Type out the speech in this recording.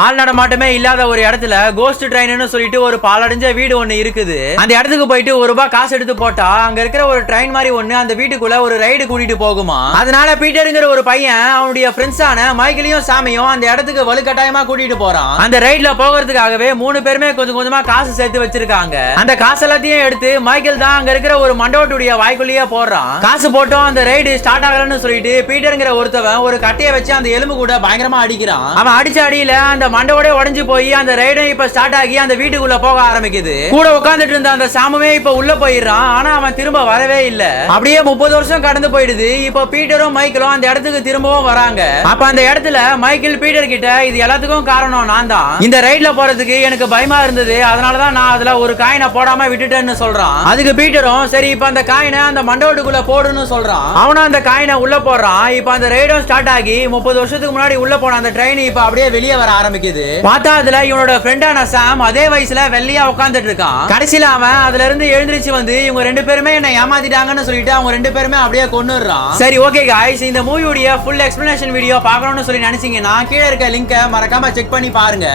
ஆள் நடமாட்டமே இல்லாத ஒரு இடத்துல கோஸ்ட் ட்ரெயின்னு சொல்லிட்டு ஒரு பாலடைஞ்ச வீடு ஒண்ணு இருக்குது. அந்த இடத்துக்கு போயிட்டு ₹1 காசு எடுத்து போட்டா அங்க இருக்கிற ஒரு ட்ரெயின் மாதிரி ஒண்ணு அந்த வீட்டுக்குள்ள ஒரு ரைடு கூட்டிட்டு போகுமா. அதனால பீட்டருங்கிற ஒரு பையன் அவனுடைய ஃப்ரெண்ட்ஸான மைக்கேலையும் சாமியும் அந்த இடத்துக்கு வலுக்கட்டாயமா கூட்டிட்டு போறான். அந்த ரைட்ல போகிறதுக்காகவே 3 பேருமே கொஞ்சம் கொஞ்சமா காசு சேர்த்து வச்சிருக்காங்க. அந்த காசு எல்லாத்தையும் எடுத்து மைக்கேல் தான் அங்க இருக்கிற ஒரு மண்டபத்துடைய வாய்க்குள்ளேயே போடுறான். காசு போட்டோம் அந்த ரைடு ஸ்டார்ட் ஆகலன்னு சொல்லிட்டு பீட்டருங்கிற ஒருத்தவன் ஒரு கட்டையை வச்சு அந்த எலும்பு கூட பயங்கரமா அடிக்கிறான். அவன் அடிச்ச அடியில அந்த மண்டோட உடைஞ்சு போய் அந்த ரைடும் இப்ப ஸ்டார்ட் ஆகி அந்த வீட்டுக்குள்ள போக ஆரம்பிக்குது. கூட உட்கார்ந்துட்டு இருந்த அந்த சாமுமே இப்ப உள்ள போயிடுறான். ஆனா அவன் திரும்ப வரவே இல்ல. அப்படியே 30 வருஷம் கடந்து போயிடுது. இப்ப பீட்டரும் மைக்கேலும் அந்த இடத்துக்கு திரும்பவும் வராங்க. அப்ப அந்த இடத்துல மைக்கேல் பீட்டர் கிட்ட இது எல்லாத்துக்கும் காரணம் நான் தான். இந்த ரைட்ல போறதுக்கு எனக்கு பயமா இருந்தது. அதனாலதான் நான் அதுல ஒரு காயினை போடாம விட்டுட்டேன்னு சொல்றான். அதுக்கு பீட்டரும் சரி இப்ப அந்த காயினை அந்த மண்டபத்துக்குள்ள போடுன்னு சொல்றான். அவனும் அந்த காயினை உள்ள போடுறான். இப்ப அந்த ரைடும் ஸ்டார்ட் ஆகி 30 வருஷத்துக்கு முன்னாடி உள்ள போன அந்த ட்ரெயின் இப்ப அப்படியே வெளியே வர ஆரம்பிக்குது. பார்த்தா அதுல இவனோட ஃப்ரெண்டான சாம் அதே வயசுல வெள்ளையா உட்கார்ந்துட்டு இருக்கான். கடைசியில அவன் அதுல இருந்து எழுந்திருச்சு வந்து இவங்க 2 பேருமே என்ன ஏமாத்திட்டாங்கன்னு சொல்லிட்டு அவங்க 2 பேருமே அப்படியே கொன்னுறான். சரி ஓகே गाइस, இந்த மூவியோட ஃபுல் எக்ஸ்பிளனேஷன் வீடியோ பார்க்கணும்னு சொல்லி நினைச்சீங்கன்னா கீழே இருக்க லிங்கை மறக்காம செக் பண்ணி பாருங்க.